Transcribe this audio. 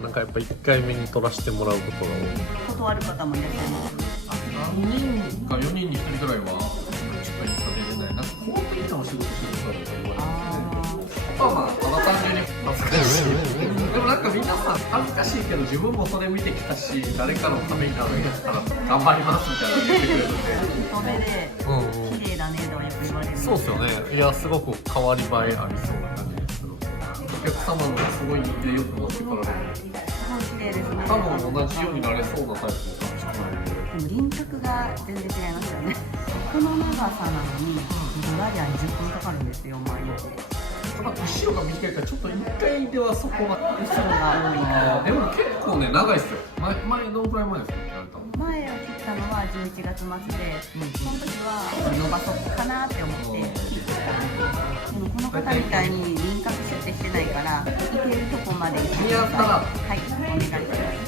なんかやっぱ1回目に取らせてもらうことが断る方もいらっしゃいます。何人か4人に1人ぐらいはちょっとインスタ出れない、なんか公的なお仕事する人だとか言われてて、まあただ単純に恥ずかしいでもなんか皆さん恥ずかしいけど自分もそれ見てきたし、誰かのためになるんやったら頑張りますみたいなの言ってくれるんで、太めで綺麗だねとはよく言われる。そうですよね。いやすごく変わり映えありそうな感じですけど、お客様もすごい人気でよく乗ってこられる。綺麗ですね。多分同じようになれそうなタイプの感じかな。でも輪郭が全然違いますよね。この長さなのにドライヤー10分かかるんですよ、毎日。後ろが短いからちょっと1回ではそこが後ろが多い。でも結構ね長いっすよ。前どのくらい前ですか？やられたの？前を切ったのは11月末で、その時は伸ばそうかなって思って切ってたんです。でもこの方みたいに輪郭シュッてしてないから、いけるとこまで似合ったらはい、お願いします。